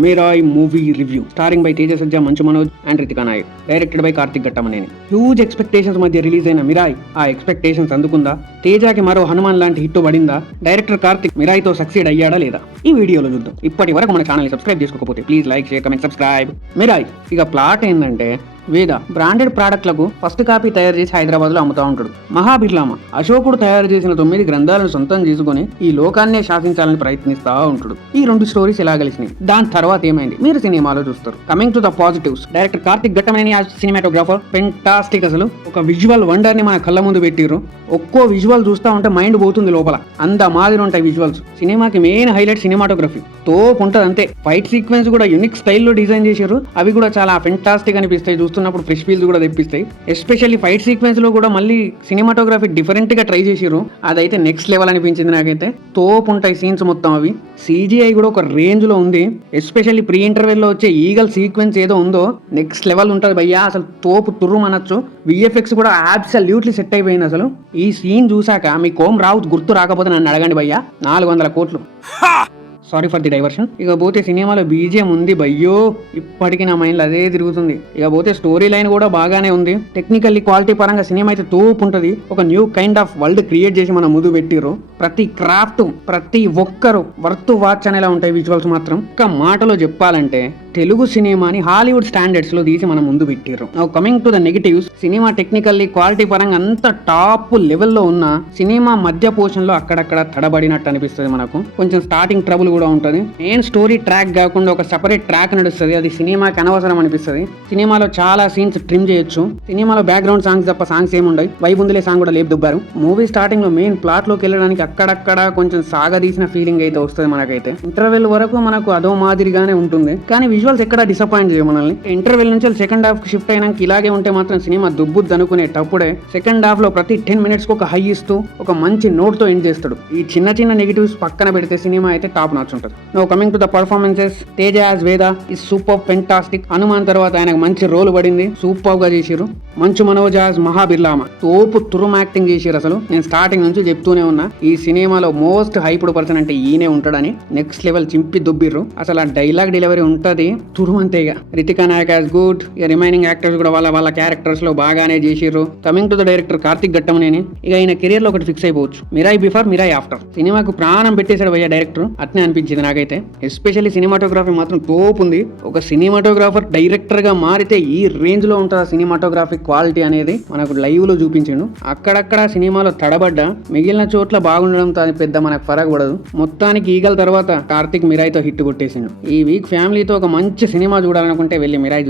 Mirai movie review starring by Teja Sajja, Manchu Manoj and Ritika Nayak, directed by Karthik Ghattamaneni. Huge expectations మధ్య release అయిన మిరాయ్ ఆ expectations అందుకుందా? తేజాకి మరో హనుమాన్ లాంటి హిట్ పడిందా? డైరెక్టర్ కార్తిక్ మిరాయ్ తో సక్సీడ్ అయ్యాడా లేదా? ఈ వీడియోలో చూద్దాం. ఇప్పటి వరకు మన ఛానల్ సబ్స్క్రైబ్ చేసుకోకపోతే please like, share, comment, subscribe. Mirai ఇక ప్లాట్ ఏంటంటే, వేద బ్రాండెడ్ ప్రోడక్ట్లకు ఫస్ట్ కాపీ తయారు చేసి హైదరాబాద్ లో అమ్ముతా ఉంటాడు. మహాబిర్లామ అశోకుడు తయారు చేసిన 9 గ్రంథాలను సొంతం చేసుకుని ఈ లోకాన్నే శాసించాలని ప్రయత్నిస్తా ఉంటాడు. ఈ 2 స్టోరీస్ ఎలా కలిసినాయి, దాని తర్వాత ఏమైంది, మీరు సినిమాలో చూస్తారు. Coming to the positives, director Karthik Ghattamaneni cinematographer fantastic. అసలు ఒక విజువల్ వండర్ ని మన కళ్ళ ముందు పెట్టిర్రు. ఒక్కో విజువల్ చూస్తా ఉంటే మైండ్ పోతుంది లోపల, అంత మాదిరి ఉంటాయి విజువల్స్. సినిమాకి మెయిన్ హైలైట్ సినిమాటోగ్రఫీ తోపు ఉంటది అంతే. ఫైట్ సీక్వెన్స్ కూడా యూనిక్ స్టైల్లో డిజైన్ చేశారు. అవి కూడా చాలా ఫెంటాస్టిక్ అనిపిస్తాయి, చూస్తున్నప్పుడు ఫ్రెష్ ఫీల్స్ కూడా తెప్పిస్తాయి. ఎస్పెషల్లీ ఫైట్ సీక్వెన్స్ లో కూడా మళ్ళీ సినిమాటోగ్రఫీ డిఫరెంట్ గా ట్రై చేసారు. అదైతే నెక్స్ట్ లెవెల్ అనిపించింది నాకైతే. తోపు ఉంటాయి సీన్స్ మొత్తం. అవి CGI కూడా ఒక రేంజ్ లో ఉంది. ఎస్పెషల్లీ ప్రీ ఇంటర్వెల్ లో వచ్చే ఈగల్ సీక్వెన్స్ ఏదో ఉందో నెక్స్ట్ లెవెల్ ఉంటుంది భయ్యా. అసలు తోపు తుర్రు అనొచ్చు. VFX కూడా అబ్సల్యూట్లీ సెట్ అయిపోయింది. అసలు ఈ సీన్ చూసాక మీ కోమ్ రావుత్ గుర్తు రాకపోతే నన్ను అడగండి భయ్యా. 400 కోట్లు. Sorry for the diversion. ఇక పోతే సినిమాలో BGM ఉంది భయ్యో, ఇప్పటికీ నా మైండ్లో అదే తిరుగుతుంది. ఇక పోతే స్టోరీ లైన్ కూడా బాగానే ఉంది. టెక్నికల్లీ క్వాలిటీ పరంగా సినిమా అయితే తోపు ఉంటుంది. ఒక new kind of world create చేసి మన ముందు పెట్టిర్రు. ప్రతి క్రాఫ్ట్, ప్రతి ఒక్కరు వర్త్ వాచ్ అనేలా ఉంటాయి విజువల్స్ మాత్రం. ఒక మాటలో చెప్పాలంటే తెలుగు సినిమాని హాలీవుడ్ స్టాండర్డ్స్ లో తీసి మనం ముందు పెట్టిర్రు. Now coming to the negatives, cinema technically quality పరంగా అంత టాప్ లెవెల్లో ఉన్న సినిమా మధ్య పోర్షన్ లో అక్కడక్కడ తడబడినట్టు అనిపిస్తుంది మనకు. కొంచెం స్టార్టింగ్ ట్రబుల్ కూడా ఉంటుంది. మెయిన్ స్టోరీ ట్రాక్ కాకుండా ఒక సెపరేట్ ట్రాక్ నడుస్తుంది. అది సినిమాకి అనవసరం అనిపిస్తుంది. సినిమాలో చాలా సీన్స్ ట్రిమ్ చేయొచ్చు. సినిమాలో బ్యాక్గ్రౌండ్ సాంగ్స్ తప్ప సాంగ్స్ ఏముండవు. వైబుందులే సాంగ్ కూడా లేపు దుబ్బారు. మూవీ స్టార్టింగ్ లో మెయిన్ ప్లాట్ లోకి వెళ్ళడానికి అక్కడక్కడ కొంచెం సాగదీసిన ఫీలింగ్ అయితే వస్తుంది మనకైతే. ఇంటర్వెల్ వరకు మనకు అదో మాదిరిగానే ఉంటుంది, కానీ విజువల్స్ ఎక్కడ డిసప్పాయింట్ చేయ మనల్ని. ఇంటర్వెల్ నుంచి సెకండ్ హాఫ్ కి షిఫ్ట్ అయినాక ఇలాగే ఉంటే మాత్రం సినిమా దుబ్బుద్ది అనుకునేటప్పుడే సెకండ్ హాఫ్ లో ప్రతి 10 minutes కు ఒక హై ఇస్తూ ఒక మంచి నోట్ తో ఎండ్ చేస్తాడు. ఈ చిన్న చిన్న నెగిటివ్స్ పక్కన పెడితే సినిమా అయితే టాప్ నాచ్ ఉంటుంది. Now coming to the performances, Teja as వేద ఇస్ సూపర్ ఫెంటాస్టిక్. హనుమాన్ తర్వాత ఆయనకు మంచి రోల్ పడింది, సూపర్ గా చేసిరు. మంచు మనోజ్ యాజ్ మహాబిర్లామ తోపు తురుమ్ యాక్టింగ్ చేసిరు. అసలు నేను స్టార్టింగ్ నుంచి చెప్తూనే ఉన్నా, ఈ సినిమాలో మోస్ట్ హైప్డ్ పర్సన్ అంటే ఈయనే ఉంటాడని. నెక్స్ట్ లెవెల్ చింపి దుబ్బిర్రు. అసలు ఆ డైలాగ్ డెలివరీ ఉంటది తురుమ్ అంతే. ఇక రితికా నాయక్ యాజ్ గుడ్. ఇక రిమైనింగ్ యాక్టర్స్ కూడా వాళ్ళ క్యారెక్టర్స్ లో బాగానే చేసిర్రు. Coming to the director Karthik Ghattamaneni, ఇక ఆయన కెరియర్ లో ఒకటి ఫిక్స్ అయిపోవచ్చు. Mirai before, Mirai after. సినిమాకు ప్రాణం పెట్టేశాడు భయ్యా డైరెక్టర్, అట్నే అనిపించింది నాకైతే. ఎస్పెషల్లీ సినిమాటోగ్రఫీ మాత్రం తోపు ఉంది. ఒక సినిమాటోగ్రాఫర్ డైరెక్టర్ గా మారితే ఈ రేంజ్ లో ఉంటుంది సినిమాటోగ్రఫీ క్వాలిటీ అనేది మనకు లైవ్ లో చూపించిండు. అక్కడక్కడ సినిమాలో తడబడ్డా, మిగిలిన చోట్ల బాగుండడంతో అది పెద్ద మనకు ఫరక్ పడదు. మొత్తానికి ఈగల్ తర్వాత కార్తిక్ మిరాయ్ తో హిట్ కొట్టేసిండు. ఈ వీక్ ఫ్యామిలీతో ఒక మంచి సినిమా చూడాలనుకుంటే వెళ్ళి మిరాయ్